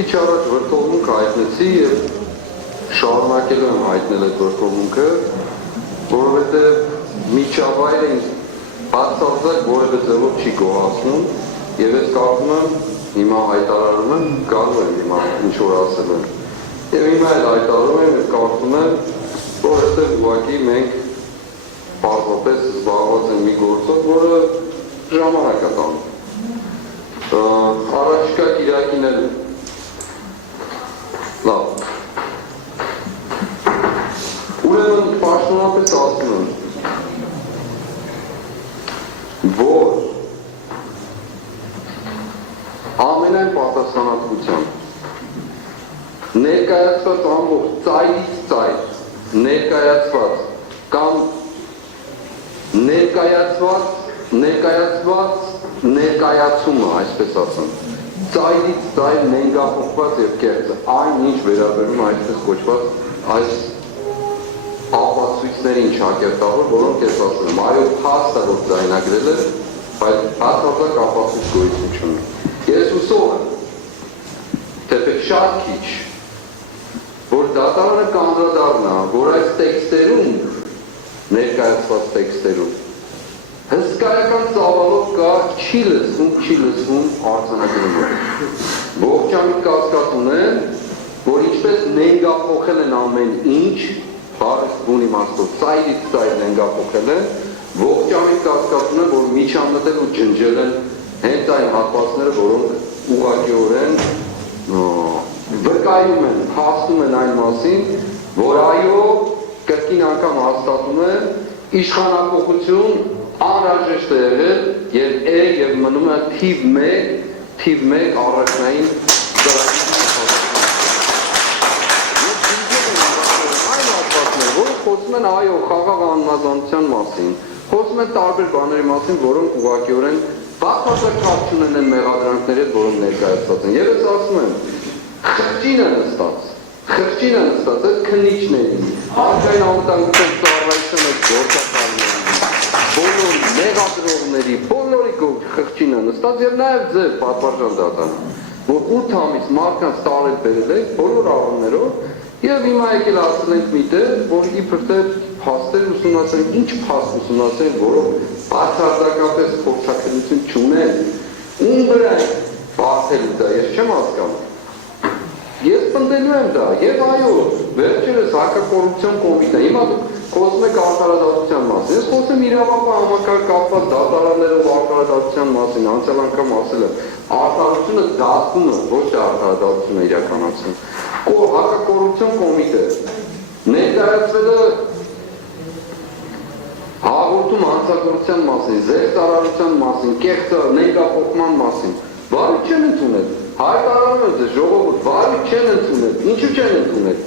քիչ առաջ վրդովմունք հայտնեցի եւ շարունակել եմ հայտնել այդ վրդովմունքը, որովհետեւ միջավայրը ինձ բացարձակ որևէ ձևով չի գոհացնում եւ ես կարծում եմ հիմա հայտարարում եմ, գալու եմ հիմա ինչ որ ասել եմ եւ հիմա էլ հայտարարում եմ, կարծում եմ, որ այստեղ ուղղակի մենք պարզապես զբաղված ենք մի գործով, որը ժամանակ է տանում։ Առաջիկա կիրակիներ լավ։ Ուրեմն պաշտոնապես ասում եմ, որ ամենայն պատասխանատվությամբ ներկայացված ամբողջ ծայրից ծայր ներկայացված կամ ներկայացումը, այսպես ասեմ, ծայրից ծայր նենգափոխված եւ կեղծը այն ինչ վերաբերում այսպես կոչված այս ապացույցներին չակերտավոր, որոնք ես ասում եմ, այո, փաստ է, որ ձայնագրել է, բայց հատկապես ապացույց գոյություն չունի։ Ես հուսով եմ, թեպետ շատ քիչ, որ դատարանը կանդրադառնա, որ այս տեքստերում, ներկայացված տեքստերում, հսկայական ծավալով կա չի լսվում արձանագրումը։ Ողջամիտ կասկած ունեն, որ ինչպես նենգափոխել են ամեն ինչ, բարես բուն իմաստով, ծայրից ծայր նենգափոխել են, ողջամիտ կասկած ունեն, որ միջամտել ու ջնջել են հենց այն հատվածները, որոնք ուղղակիորեն վկայում են, փաստում են այն մասին, որ այո, կրկին անգամ հաստատում է իշխանապողություն անհրաժեշտ է եղել եւ է եւ մնում է թիվ 1 առաջնային խոսում են այո խաղաղ անմազանության մասին, խոսում են տարբեր բաների մասին, որոնք ուղղակիորեն բացարձակ կապ չունեն մեղադրանքների հետ, որոնք ներկայացված են։ Եվ ես ասում եմ, խրճին է նստած, այդ քննիչների, Հանրային անվտանգության ծառայության այդ գործակալների, բոլոր մեղադրողների, բոլորի խրճին է նստած եւ նաեւ ձեր պատվարժան դատարան, որ 8 ամիս մարդկանց տարել բերել եք բոլոր առումներով եւ հիմա եկել ասել ենք միտեղ, որ իբր թե փաստեր ուսումնասիրեն, ինչ փաստ ուսումնասիրեն, որով բացարձակապես փորձակնություն չունեն, ում վրա բացելու դա, ես չեմ հասկանում։ Ես պնդելու եմ դա, եւ այո, վերջերս հակակոռուպցիոն կոմիտե, հիմա դուք խոսում եք արդարադատության մասին, ես խոսում իրավապահ համակարգ կապված դատարաններով արդարադատության մասին, անցյալ անգամ ասել եմ, արդարությունը դատում է, ոչ թե արդարադատությունը իրականացնում։ Հակակոռուպցիոն կոմիտե ներկայացվել է հաղորդում հանցագործության մասին, զեղծարարության մասին, կեղծ ներկայացման մասին, բարի չեն ընդունել, հայտարարում եմ ձեզ ժողովուրդ, բարի չեն ընդունել, ինչու չեն ընդունել,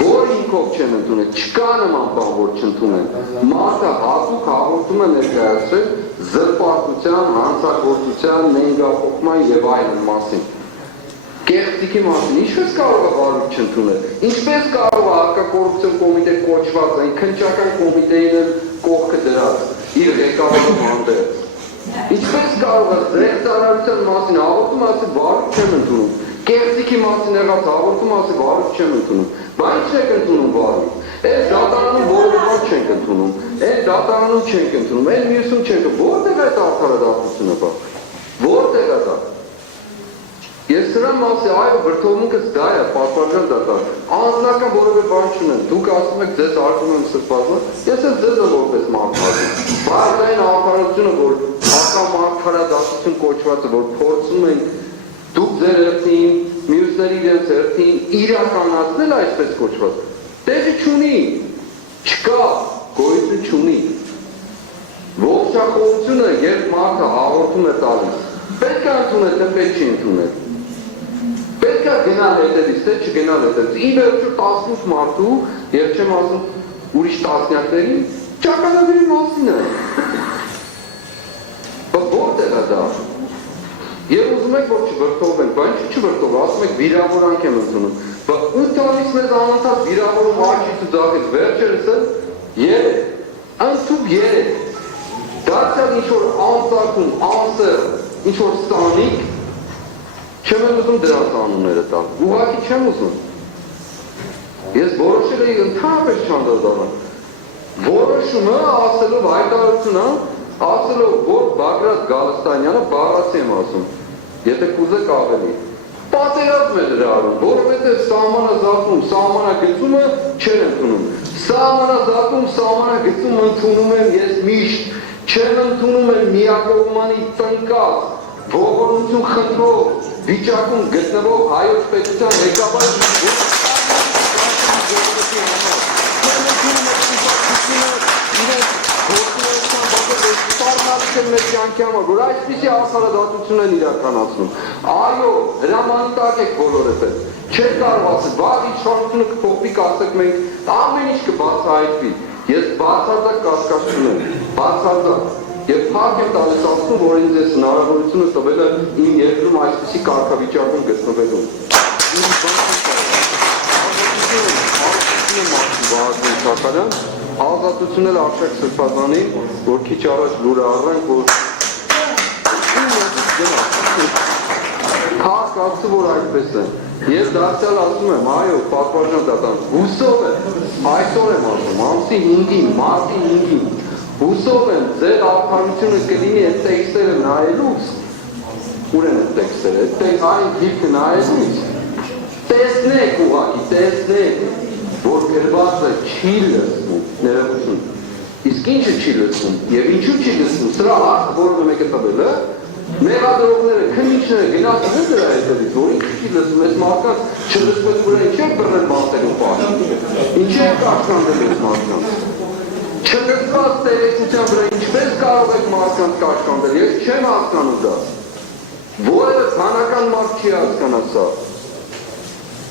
որ ինքով չեն ընդունել, չկա նման բան, որ չընդունեն, մարդը հատուկ հաղորդում է ներկայացրել զրպարտության, հանցագործության, ներկայացման եւ այլն մասին։ Կեղծիքի մասին, ինչպես կարող է բարի չընդունել, ինչպես կարող է հակակոռուպցիոն կոմիտե կոչված, այն քննչական կոմիտեին էլ կողքը դրած, իր ղեկավարի հանդեպ։ Ինչպես կարող է զեղծարարության մասին հաղորդում ասել բարի չեմ ընդունում, կեղծիքի մասին եղած հաղորդում ասել բարի չեմ ընդունում, բայց չեք ընդունում բարի, այս դատարանում որևէ բան չենք ընդունում, այս դատարանում չենք ընդունում, այս մյուսում չենք, որտեղ է այդ արդարադատությունը բա, որտեղ է դա։ Ես սրան մասի, այո, վրդովմունքս դա է, պատվարժան դատար, անձնական որևէ բան չունեմ, դուք ասում եք ձեզ արգում եմ սրբազը, ես էլ ձեզ եմ որպես մարդ ասում, բայց այն արդարությունը, որ հակամարդարադատություն կոչվածը, որ փորձում ենք դուք ձեր հերթին, մյուսների իրենց հերթին իրականացնել այսպես կոչված, տեղի չունի, չկա, գոյություն չունի, ողջախոհությունը, երբ մարդը հաղորդում է տալիս, պետք է ընդունել, թե պետք չի ընդունել։ Պետք է գնալ հետևից, թե չգնալ հետևից։ Ի վերջո 18 մարդու, եւ չեմ ասում ուրիշ տասնյակների, ճակատագրի մասին է։ Որտեղ է դա։ Եվ ուզում եք, որ չվրդովենք, բայց չվրդով, ասում եք վիրավորանք եմ ընդունում։ Բայց 8 ամիս մեզ անընդհատ վիրավորում արջից ու ձախից, վերջերս էլ 3, ընդհուպ 3, դարձյալ ինչ-որ անծագում, անսեր, ինչ-որ ստանիք, Չեմ ուզում դրանց անունները տալ, ուղղակի չեմ ուզում։ Ես որոշել էի ընդհանրապես չանդրադառնալ։ Որոշումը ասելով հայտարարությունը, ասելով որ Բագրատ Գալստանյանը բառացի եմ ասում, եթե կուզեք ավելի։ Պատերազմ է դրա արում, որովհետև սահմանազատում, սահմանագծումը չեն ընդունում։ Սահմանազատում, սահմանագծում ընդունում եմ ես միշտ, չեմ ընդունում եմ միակողմանի տնկած, ողորմություն խնդրող, վիճակում գտնվող հայոց պետության ղեկավար մեր կյանքի համար, որ այսպիսի արդարադատություն են իրականացնում։ Այո, հրամանտակ եք բոլորդ եք, չեք կարող ասել, վաղ իշխանությունը կփոխվի, կասեք մենք ամեն ինչ կբացահայտվի։ Ես բացարձակ կասկած չունեմ, բացարձակ։ Եվ փառք եմ տալիս ասում, որ ինձ այս հնարավորությունը տվել է իմ երկրում այսպիսի կարգավիճակում գտնվելու։ Ազատությունն էլ Արշակ Սրբազանի, որ քիչ առաջ լուրը առանք, որ քաղաք ասում, որ այդպես է։ Ես դարձյալ ասում եմ, այո, պատվարժան դատան, հուսով եմ, այսօր եմ ասում, ամսի 5-ին, մարտի 5-ին, հուսով եմ, ձեր արդարությունը կլինի այդ տեքստերը նայելուց, ուր են այդ տեքստերը, այն գիրքը նայելուց, տեսնեք ուղղակի, տեսնեք, որ գրված է չի լսվում, ներողություն, իսկ ինչը չի լսվում, և ինչու չի լսվում, սրա հարցը, որով եմ եկը տվել է, մեղադրողները, քննիչները գնացել դրա հետևից, որ ինչու չի լսվում, այս մարդկանց չլսվեց վրա ինչ եք բռնել մարտելու պահը, ինչ եք կաշկանդել այս մարդկանց, չլսված տերեցության վրա ինչպես կարող եք մարդկանց կաշկանդել, ես չեմ հասկանում դա, որևէ բանական մարդ չի հասկանա սա,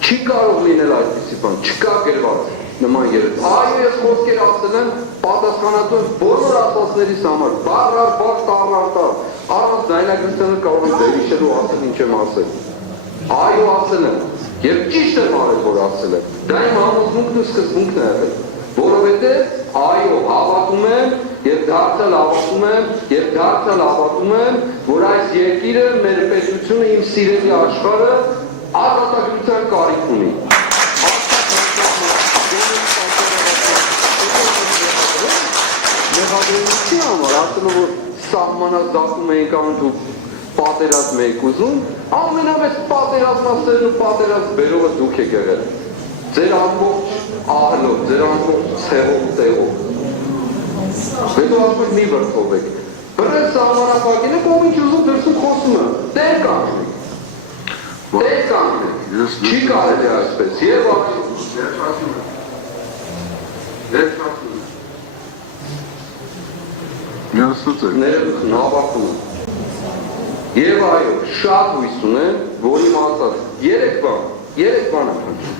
չի կարող լինել այդպիսի բան, չկա գրված նման երեկ, այո ես խոսքեր ասել եմ, պատասխանատու եմ բոլոր ասածներիս համար, բառ տաղ, առանց ձայնագրությանը կարող եմ վերհիշելու ասել ինչ եմ ասել, այո ասել եմ, և ճիշտ եմ արել, որ ասել եմ, դա իմ համոզմունքն ու սկզբունքն է եղել, որովհետև այո հավատում եմ, և դարձյալ հավատում եմ, որ այս երկիրը, մեր պետությունը, իմ սիրելի աշխարհը ազատագրության կարիք ունի։ Մեղադրելիքի համար, ասելով, որ սահմանազատում էինք անում ու պատերազմ էինք ուզում, ամենամեծ պատերազմասերն ու պատերազմ բերողը դուք եք եղել։ Ձեր ամբողջ ահլով, ձեր ամբողջ ցեղով ու տեղով։ Հետո ասում եք մի վրդովեք։ Բռնել սահմանափակին եք, ով ինչ ուզում դրսում խոսում է, տեր կանք։ Տեր կանք, չի կարելի այսպես, և ներողություն, հավաքում եմ։ Եվ այո, շատ հույս ունեմ, որ իմ ասած, երեք բան եմ խնդրում։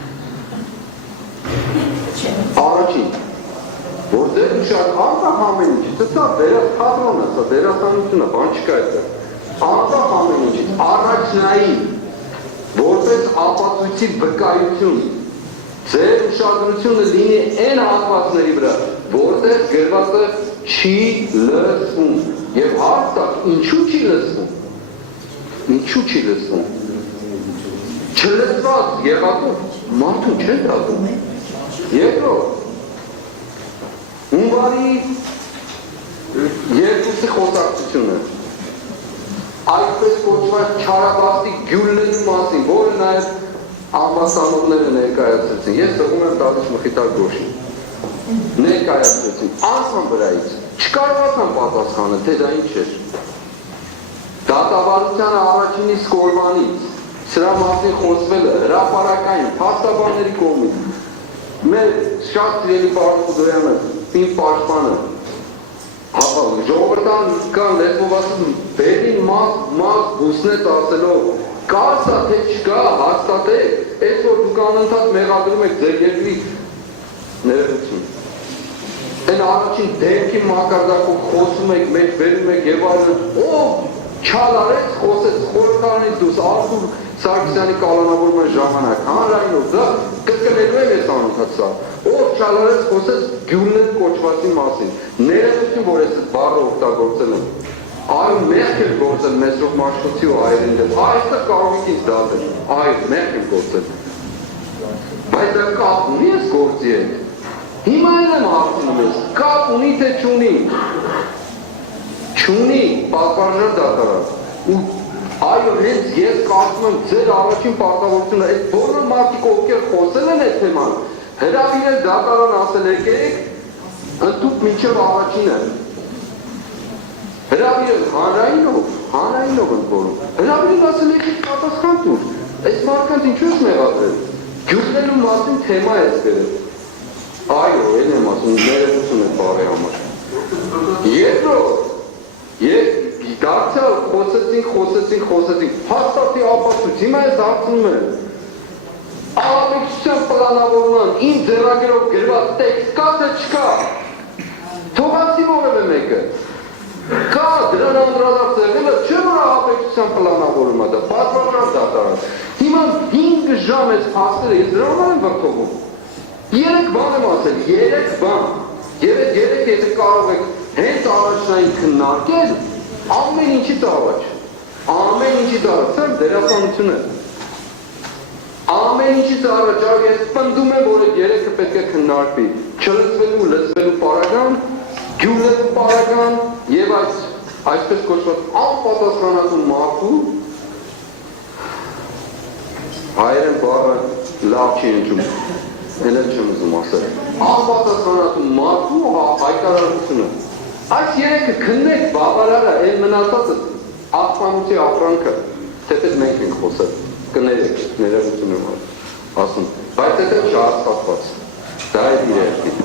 Առաջին, որ ձեր շատ անկախ ամեն ինչից, սա թատրոնն է, սա դերասանությունն է, բան չկա այդտեղ։ Անկախ ամեն ինչից, առաջնային, որպես ապացույցի վկայություն, ձեր ուշադրությունը լինի այն հատվածների վրա, որտեղ գրվածը չի լսվում, և հարց տակ, ինչու չի լսվում, չլսված եղածով մարդուն չեն դատում, երկրորդ, հունվարի երկուսի խոսակցությունը, այդպես կոչված չարաբաստիկ գյուլների մասին, որը նաև ամբասանողները ներկայացրեցին, ես տղում եմ տալիս Մխիթար Գոշին, ներկայացրեցին, անցան վրայից, չկարողացան պատասխանել, թե դա ինչ էր, դատավարության առաջինի սկորվանից, սրա մասին խոսվելը, հրապարակային, փաստաբանների կողմից, մեր շատ սիրելի Պարոն Խուդոյանը, իմ պաշտպանը, ժողովրդան կան լեզվով ասում, բերին մազ հուսնեց ասելով, կար սա թե չկա, հաստատեք, այս որ դուք անընդհատ մեղադրում եք ձեր երկրի ներողություն։ Այն առաջին դեպքի մակարդակով խոսում եք, մեջ բերում եք և այլն, ով չալ արեց, խոսեց խորհրդարանից դուրս, Արթուր Սարգսյանի կալանավորման ժամանակ, հանրայինով, դա կրկնելու եմ ես անընդհատ սա, ով չալ արեց, խոսեց Գյուլնետ կոչվածի մասին, ներողություն, որ ես այդ բառը օգտագործել եմ, Այո, մեղք էր գործել Մեսրոպ Մաշտոցի ու այրին դեմ, այստեղ կարող եք ինձ դատել, այո, մեղք էր գործել, բայց դա կապ ունի ես գործի հետ, հիմա էլ եմ հարցնում ես, կապ ունի թե չունի, չունի, պատվարժան դատարան, ու այո, հենց ես կարծում եմ ձեր առաջին պարտավորությունը, այդ բոլոր մարդիկ ովքեր խոսել են այդ թեման, հրավիրել դատարան ասել եկեք, ընդդուք մինչև առաջինը, հրավիրել հանրայինով ընդորում, հրավիրել ասել եկեք պատասխան տուր, այս մարդկանց ինչու ես մեղադրել, գյուղնելու մասին թեմա ես բերել, այո, էլ եմ ասում, ներողություն է բարի համար, երկրորդ, դարձյալ խոսեցինք, հաստատի ապացույց, հիմա ես հարցնում եմ, ահաբեկչության պլանավորման, իմ ձեռագրով գրված տեքստ կա թե չկա, թողացի որևէ մեկը, կա դրան անդրադարձ եղելը, չէ որ ահաբեկչության պլանավորումը դա, պատվարժան դատարան, հիմա 5 ժամ ես հասնել ես դրա համար եմ վրդովում, 3 բան եմ ասել, 3 բան, եւ այդ 3 եթե կարող եք հենց առաջնային քննարկել, ամեն ինչից առաջ, սա դերասանություն է, ամեն ինչից առաջ, ես պնդում եմ, որ այդ 3-ը պետք է քննարկվի, չլծվելու, լծվելու պարագան, գյուղելու պարագան եւ այսպես կոչված անպատասխանատու մարդու հայերեն բառը լավ չի ընչում, էլ չեմ ուզում ասել, անպատասխանատու մարդու հայտարարությունը, այս 3-ը քննեք բավարարը, էլ մնացածը աղբանոցի ապրանքը, թեպետ մենք ենք խոսել, կներեք, ներողություն եմ ասում, բայց դա չհաստատված, դա է իրերքի